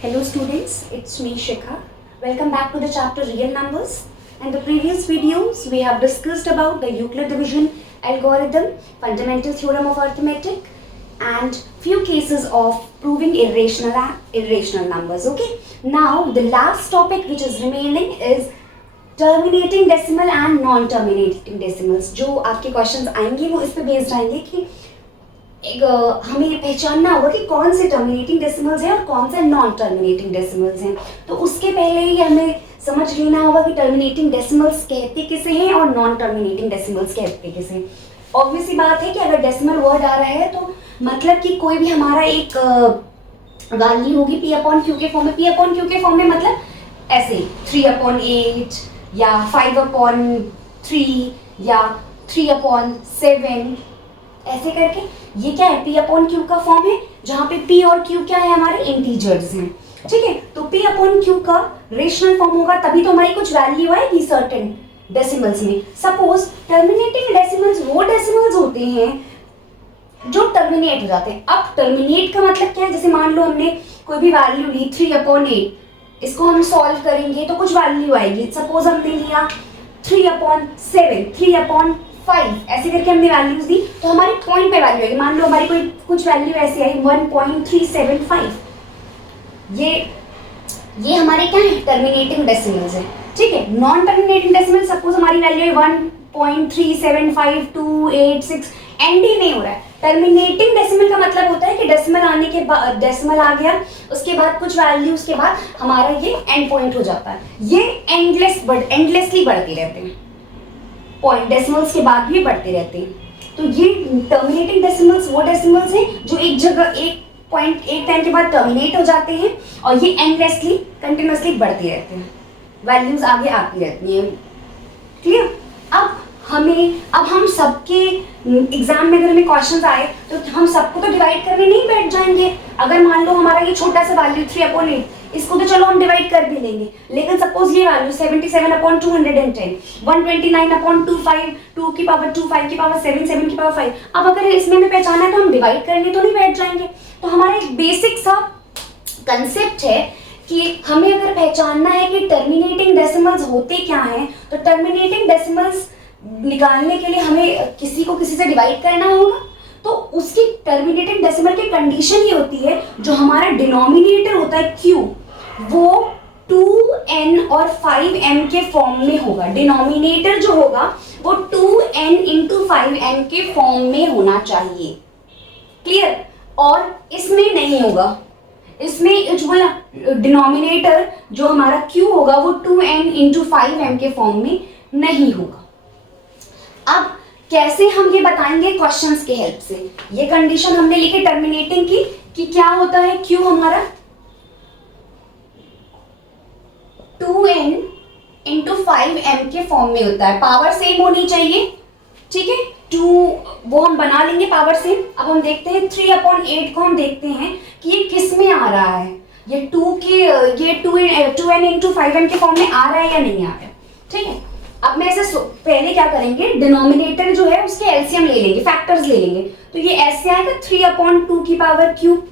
Hello students, it's me Shikha. Welcome back to the chapter Real Numbers. In the previous videos, we have discussed about the Euclid division algorithm, fundamental theorem of arithmetic, and few cases of proving irrational numbers. Okay. Now the last topic which is remaining is terminating decimal and non-terminating decimals. जो आपके questions आएंगे वो इस पे based आएंगे कि हमें पहचानना होगा कि कौन से टर्मिनेटिंग डेसिमल्स हैं और कौन से नॉन टर्मिनेटिंग डेसिमल्स हैं। तो उसके पहले ही हमें समझ लेना होगा कि टर्मिनेटिंग डेसिमल्स कहते किसे हैं और नॉन टर्मिनेटिंग डेसिमल्स कहते किसे हैं। ऑब्वियस सी बात है कि अगर डेसिमल वर्ड आ रहा है तो मतलब कि कोई भी हमारा एक वैल्यू होगी पी अपॉन क्यू के फॉर्म में। पी अपॉन क्यू के फॉर्म में मतलब ऐसे 3/8 या 5/3 या 3/7 ऐसे करके। ये क्या है? पी अपॉन क्यू का फॉर्म है जहाँ पे पी और क्यू क्या है? हमारे इंटीजर्स हैं। ठीक है, तो पी अपॉन क्यू का रेशनल फॉर्म होगा तभी तो हमारी कुछ वैल्यू आएगी सर्टेन डेसिमल्स में। सपोज टर्मिनेटिंग डेसिमल्स वो डेसिमल्स होते हैं जो टर्मिनेट हो जाते हैं। अब टर्मिनेट का मतलब क्या है? जैसे मान लो हमने कोई भी वैल्यू ली 3/8, इसको हम सॉल्व करेंगे तो कुछ वैल्यू आएगी। सपोज हमने लिया 3/7, 3/5 ऐसे करके हमने वैल्यूज दी तो हमारी पॉइंट पे वैल्यू आएगी। मान लो हमारी कोई कुछ वैल्यू ऐसी आई 1.375। ये हमारे क्या है? टर्मिनेटिंग डेसिमल्स है। ठीक है, नॉन टर्मिनेटिंग डेसिमल सपोज हमारी वैल्यू है 1.375286, एंड ही नहीं हो रहा है। टर्मिनेटिंग डेसिमल का मतलब होता है कि डेसिमल आने के बाद डेसिमल आ गया, उसके बाद कुछ वैल्यू, उसके बाद हमारा ये एंड पॉइंट हो जाता है। ये एंडलेसली बढ़ते रहते हैं, पॉइंट डेसिमल्स के बाद भी बढ़ते रहते हैं। तो ये टर्मिनेटिंग डेसिमल्स वो डेसिमल्स हैं जो एक जगह एक टाइम के बाद टर्मिनेट हो जाते हैं और ये एंडलेसली कंटिन्यूअसली बढ़ते रहते हैं, वैल्यूज आगे आती रहती हैं। क्लियर? अब हम सबके एग्जाम में अगर हमें क्वेश्चंस आए तो हम सबको तो डिवाइड करने नहीं बैठ जाएंगे। अगर मान लो हमारा ये छोटा सा वैल्यू 3/8, इसको तो चलो हम डिवाइड कर भी लेंगे, लेकिन सपोज ये वैल्यू 77/210, 129/25, 2 की पावर 2, 5 की पावर 7, 7 की पावर 5। अब अगर इसमें हमें पहचाना है तो हम डिवाइड करने तो नहीं बैठ जाएंगे। तो हमारा एक बेसिक सा कंसेप्ट है कि हमें अगर पहचानना है कि टर्मिनेटिंग डेसिमल्स होते क्या हैं, तो टर्मिनेटिंग डेसिमल्स निकालने के लिए हमें किसी को किसी से डिवाइड करना होगा। तो उसकी टर्मिनेटिंग डेसिमल की कंडीशन ये होती है जो हमारा डिनोमिनेटर होता है q, वो 2n और 5m के फॉर्म में होगा। डिनोमिनेटर जो होगा वो 2n × 5m के फॉर्म में होना चाहिए। क्लियर? और इसमें नहीं होगा, इसमें जो डिनोमिनेटर जो हमारा q होगा वो 2n × 5m के फॉर्म में नहीं होगा। अब कैसे हम ये बताएंगे? क्वेश्चंस के हेल्प से। ये कंडीशन हमने लिखी टर्मिनेटिंग की कि क्या होता है? q हमारा 2n × 5m के फॉर्म में होता है। पावर सेम होनी चाहिए। ठीक है, 2 वो हम बना लेंगे पावर सेम। अब हम देखते हैं 3/8 को हम देखते हैं कि ये किस में आ रहा है। ये 2n × 5m के फॉर्म में आ रहा है या नहीं आ रहा है। ठीक है, अब मैं ऐसे पहले क्या करेंगे, डिनोमिनेटर जो है उसके एलसीएम ले लेंगे, फैक्टर्स ले लेंगे। तो ये ऐसे आएगा 3/2 की पावर क्यूब,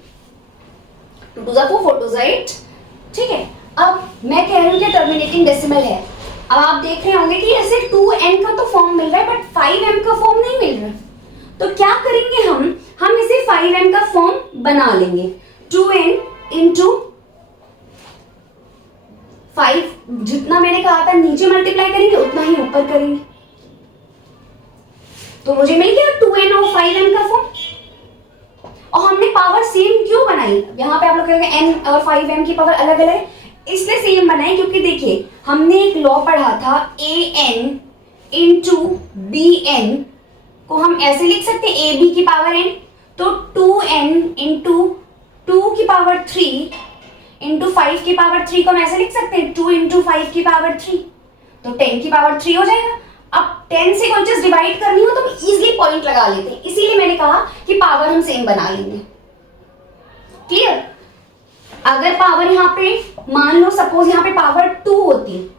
2 2 4 4 2 8। ठीक है, अब मैं कह रही हूँ कि टर्मिनेटिंग डेसिमल है। अब आप देख रहे होंगे कि ऐसे 2n का तो फॉर्म मिल रहा है बट 5m का फॉर्म नहीं मिल रहा। तो क्या करेंगे हम इसे 5m का फॉर्म बना लेंगे। 2n × 5, जितना मैंने कहा था नीचे मल्टीप्लाई करेंगे उतना ही ऊपर करेंगे, तो मुझे मिल गया 2n और 5m का फॉर्म। और हमने पावर सेम क्यों बनाई? यहाँ पे आप लोग कहेंगे n और 5m की पावर अलग अलग है, इसलिए सेम बनाई क्योंकि देखिए हमने एक लॉ पढ़ा था an × bn को हम ऐसे लिख सकते हैं ab की पावर n। तो 2n × 2 की पावर 3 × 5 की पावर 3 को हम ऐसे लिख सकते हैं 2 × 5 की पावर 3, तो 10 की पावर 3 हो जाएगा। अब 10 से कोई चीज डिवाइड करनी हो तो हम इजीली पॉइंट लगा लेते हैं, इसीलिए मैंने कहा कि पावर हम सेम बना लेंगे। क्लियर? अगर पावर यहाँ पे मान लो सपोज यहाँ पे पावर 2 होती,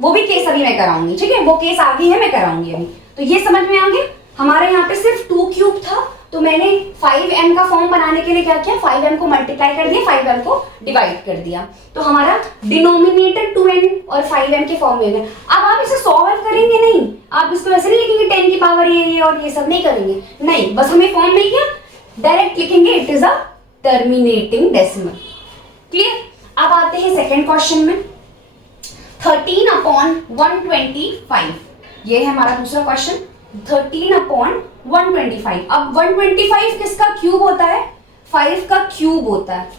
वो भी केस अभी मैं कराऊंगी। ठीक है, वो केस आगे है, मैं कराऊंगी अभी। तो ये समझ में आ गया, हमारे यहाँ पे सिर्फ 2 क्यूब था तो मैंने 5m का फॉर्म बनाने के लिए क्या किया, 5m को मल्टीप्लाई कर दिया, 5m को डिवाइड कर दिया, तो हमारा डिनोमिनेटर 2n और 5m के फॉर्म में है। अब आप इसे सॉल्व करेंगे नहीं, आप इसको ऐसे नहीं लिखेंगे 10 की पावर ये और ये सब नहीं करेंगे, नहीं, बस हमें फॉर्म नहीं किया, डायरेक्ट लिखेंगे it is a terminating decimal. Clear. अब आते हैं सेकेंड क्वेश्चन में, 13/125, ये है हमारा दूसरा क्वेश्चन, 13/125। अब 125 किसका क्यूब होता है, 5 का क्यूब होता है,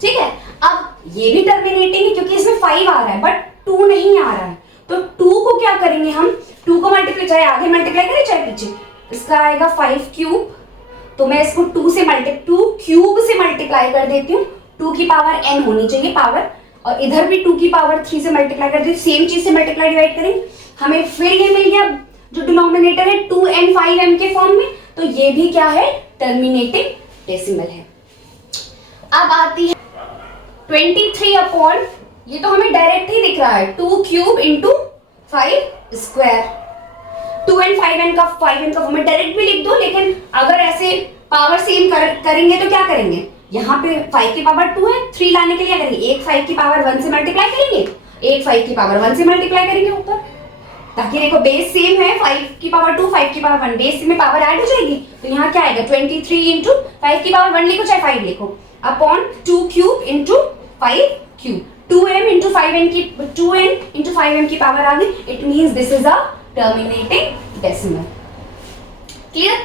ठीक है। अब ये भी टर्मिनेटिंग है क्योंकि इसमें 5 आ रहा है बट 2 नहीं आ रहा है, तो 2 को क्या करेंगे हम, 2 को मल्टीप्लाई, चाहे आगे मल्टीप्लाई करें चाहे पीछे, इसका आएगा 5 क्यूब, तो मैं इसको 2 क्यूब से मल्टीप्लाई कर देती हूँ, 2 की पावर n होनी चाहिए पावर, और इधर भी 2 की पावर 3 से मल्टीप्लाई कर दी, सेम चीज से मल्टीप्लाई डिवाइड करेंगे, हमें फिर ये मिल गया जो डिनोमिनेटर है 2n 5m के फॉर्म में, तो ये भी क्या है, टर्मिनेटिंग डेसिमल है। अब आती है 23/, ये तो हमें डायरेक्ट ही दिख रहा है, 2 cube into 5 square, 2n 5m का फॉर्म में डायरेक्ट भी लिख दो, लेकिन अगर ऐसे पावर सेम करेंगे तो क्या करेंगे, यहाँ पे 5 की पावर 2 है, 3 लाने के लिए क्या करेंगे, एक 5 की पावर 1 से मल्टीप्लाई करेंगे, एक 5 की पावर 1 से मल्टीप्लाई करेंगे ऊपर, ताकि देखो बेस सेम है, 5 की पावर 2 5 की पावर 1, बेस में पावर ऐड हो जाएगी, तो यहाँ क्या आएगा 23 इंटू 5 की पावर 1 लिखो चाहे 5 लिखो, upon 2 cube into 5 cube, 2m into 5n की 2n इंटू 5m की पावर आ गई, it means this is a terminating decimal. Clear,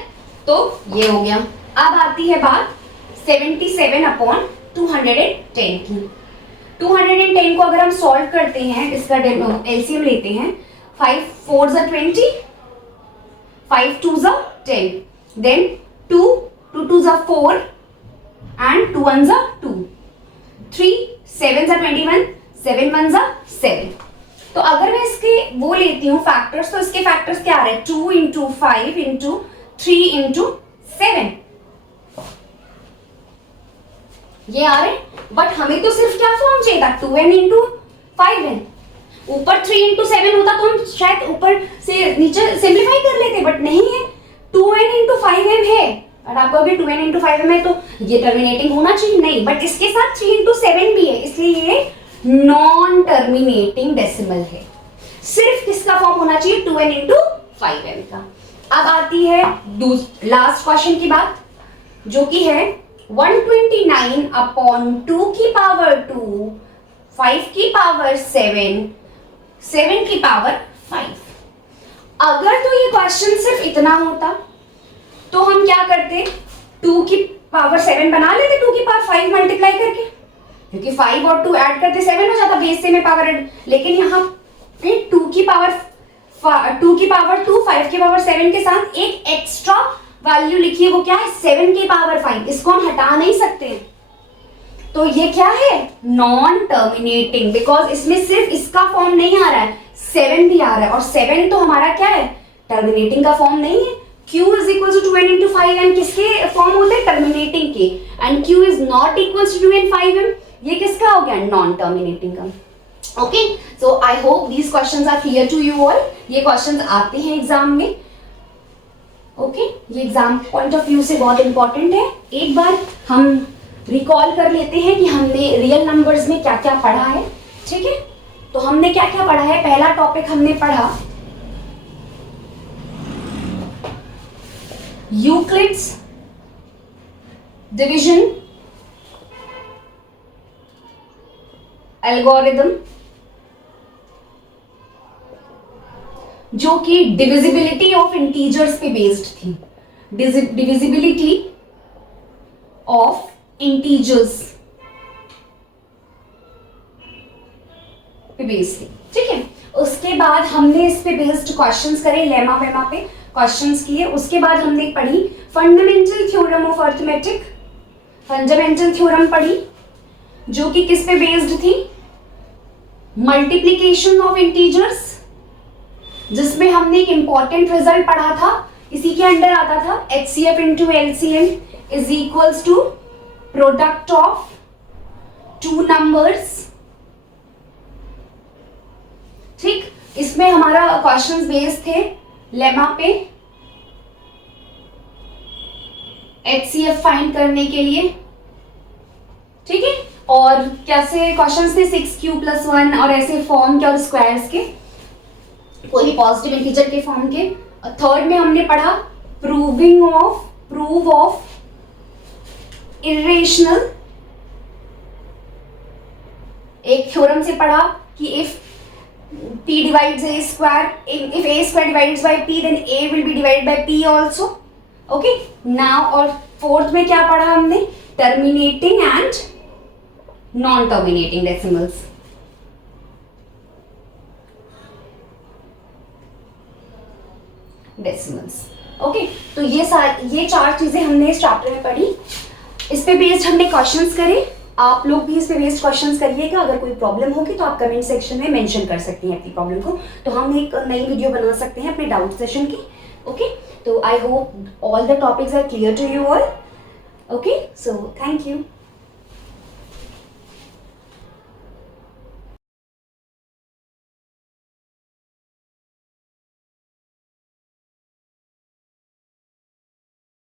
तो ये हो गया। अब आती है बात 77/210 की। 210 को अगर हम सॉल्व करते हैं, इसका एलसीएम लेते हैं, 5 4s are 20, 5 2s are 10, then 2 2s are 4 and 2 1s are 2, 3 7s are 21, 7 1s are 7। तो अगर मैं इसके वो लेती हूँ फैक्टर्स, तो इसके फैक्टर्स क्या आ रहे हैं, 2 इंटू 5 इंटू 3 इंटू 7, ये आ रहे, बट हमें तो सिर्फ क्या फॉर्म चाहिए था, 2n इंटू 5n, ऊपर 3 इंटू 7 होता तो हम शायद ऊपर से नीचे सिंप्लीफाई कर लेते, बट नहीं है, 2n इंटू 5m है, और आपको अभी 2n इंटू 5m है, तो ये टर्मिनेटिंग होना चाहिए, नहीं, बट इसके साथ 3 इंटू 7 भी है, इसलिए ये नॉन टर्मिनेटिंग डेसिमल है, सिर्फ किसका फॉर्म होना चाहिए, 2n इंटू 5m का। अब आती है लास्ट क्वेश्चन की बात, जो कि है 129/2 की पावर 2, 5 की पावर 7, 7 की पावर 5। अगर तो ये क्वेश्चन सिर्फ इतना होता तो हम क्या करते, 2 की पावर 7 बना लेते 2 की पावर 5 मल्टीप्लाई करके, क्योंकि 5 और 2 ऐड करते 7 हो जाता बेस से में पावर ऐड, लेकिन यहाँ पे 2 की पावर 2, 5 की पावर 7 के साथ एक एक्स्ट्रा वैल्यू लिखिए, वो क्या है, 7 की पावर 5, इसको हम हटा नहीं सकते, तो ये क्या है, नॉन टर्मिनेटिंग, बिकॉज इसमें सिर्फ इसका फॉर्म नहीं आ रहा है, 7 भी आ रहा है, और 7 तो हमारा क्या है, टर्मिनेटिंग का फॉर्म नहीं है। Q is equal to 2n into 5m किसके फॉर्म होते हैं, टर्मिनेटिंग के, and Q is not equal to 2n 5m, ये किसका हो गया, नॉन टर्मिनेटिंग का। Okay, so I hope these questions are clear to you all, ये क्वेश्चंस आते हैं एग्जाम में, ओके, ये एग्जाम पॉइंट ऑफ व्यू से बहुत इंपॉर्टेंट है। एक बार हम रिकॉल कर लेते हैं कि हमने रियल नंबर्स में क्या क्या पढ़ा है, ठीक है। तो हमने क्या क्या पढ़ा है, पहला टॉपिक हमने पढ़ा यूक्लिड्स डिवीजन एल्गोरिथम, जो कि डिविजिबिलिटी ऑफ इंटीजर्स पे बेस्ड थी, डिविजिबिलिटी ऑफ इंटीजर्स पे बेस्ड थी, ठीक है। उसके बाद हमने इस पे बेस्ड क्वेश्चंस करे, लेमा वेमा पे क्वेश्चंस किए। उसके बाद हमने पढ़ी fundamental theorem of arithmetic, fundamental theorem पढ़ी, जो कि किस पे बेस्ड थी, मल्टीप्लीकेशन ऑफ इंटीजर्स, जिसमें हमने एक इंपॉर्टेंट रिजल्ट पढ़ा था, इसी के अंडर आता था HCF into LCM is equals to product of 2 numbers, ठीक। इसमें हमारा क्वेश्चंस बेस्ड थे लेमा पे, HCF फाइंड करने के लिए, ठीक है। और कैसे क्वेश्चंस थे 6q+1 और ऐसे फॉर्म के और स्क्वायर्स के, कोई भी पॉजिटिव इंटीजर के फॉर्म के। थर्ड में हमने पढ़ा प्रूव ऑफ इरेशनल, एक थ्योरम से पढ़ा कि if p divides a square, if a square divides by p then a will be divided by p also, okay now। और फोर्थ में क्या पढ़ा हमने, terminating and non terminating decimals. Okay, तो ये 4 चीजें हमने इस चैप्टर में पढ़ी। इस पे बेस्ड हमने क्वेश्चंस करे, आप लोग भी इस पे बेस्ड क्वेश्चंस करिएगा। अगर कोई प्रॉब्लम होगी तो आप कमेंट सेक्शन में मेंशन कर सकती हैं अपनी प्रॉब्लम को, तो हम एक नई वीडियो बना सकते हैं अपने डाउट सेशन की। ओके, तो I hope all the topics are clear to you all. Okay, so thank you.